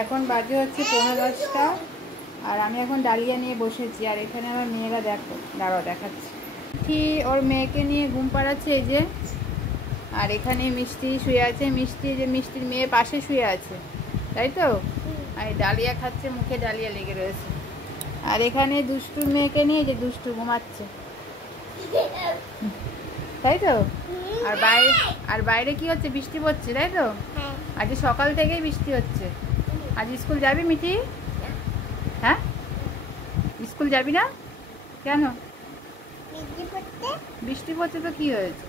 এখন বাজে হচ্ছে 9:15 আর আমি এখন ডালিয়া নিয়ে বসেছি। আর এখানে আমার মেয়েরা দেখো, দাঁড়াও দেখাচ্ছি। কি ওর মেয়েকে নিয়ে ঘুম পাড়াচ্ছে এই যে। আর এখানে মিষ্টি শুয়ে আছে, মিষ্টির মেয়ে পাশে শুয়ে আছে, তাই তো। আর ডালিয়া খাচ্ছে, মুখে ডালিয়া লেগে রয়েছে। আর এখানে দুষ্টুর মেয়েকে নিয়ে যে দুষ্টু ঘুমাচ্ছে, তাই তো। আর বাইরে কি হচ্ছে, বৃষ্টি পড়ছে, তাই তো। আজকে সকাল থেকেই বৃষ্টি হচ্ছে। আজ স্কুল যাবি মিঠি? হ্যাঁ, স্কুল যাবি না কেন? বৃষ্টি পড়ছে তো কি হয়েছে,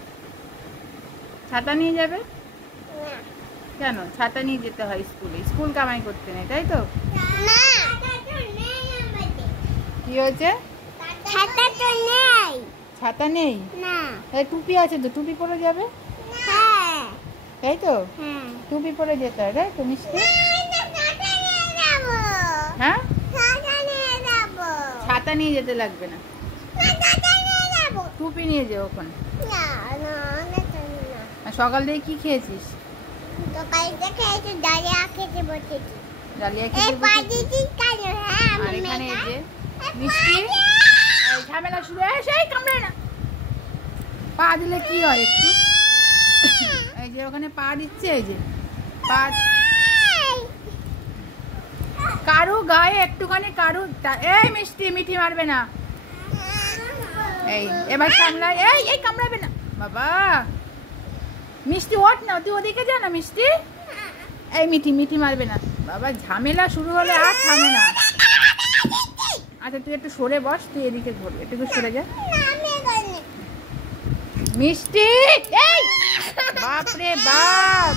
ছাতা নিয়ে যাবে কেন? ছাতা নিয়ে যেতে হয় স্কুলে, স্কুল কামাই করতে নেই, তাই তো। কি হয়েছে? ছাতা নেই? টুপি আছে তো, টুপি পরে যাবে, তাই তো। টুপি পরে যেতে হয়, তাই তো মিষ্টি। হ্যাঁ, ছাতা নিয়ে যেতে লাগবে না, টুপি নিয়ে যাও ওখানে। সকাল থেকে কি খেয়েছিস? ডালিয়া খেতে বসেছি। আর এখানে এই যে মিষ্টি ঝামেলা শুরু, সেই কামড়ে না, পা দিলে কি হয় একটু, এই যে ওখানে পা দিচ্ছে, এই যে পা কারু গায়ে একটুখানি কারু। এই মিষ্টি, মিঠি মারবে না, এই এবার সামলাই, এই কামড়াবে না বাবা। মিষ্টি ওঠ না, তুই ওদিকে যা না মিষ্টি। এই মিঠি মারবে না বাবা, ঝামেলা শুরু হলে আর থামে না। আচ্ছা তুই একটু সরে বস, তুই এদিকে ঘুরবি, একটু সরে যা মিষ্টি। এই বাপরে বাপ।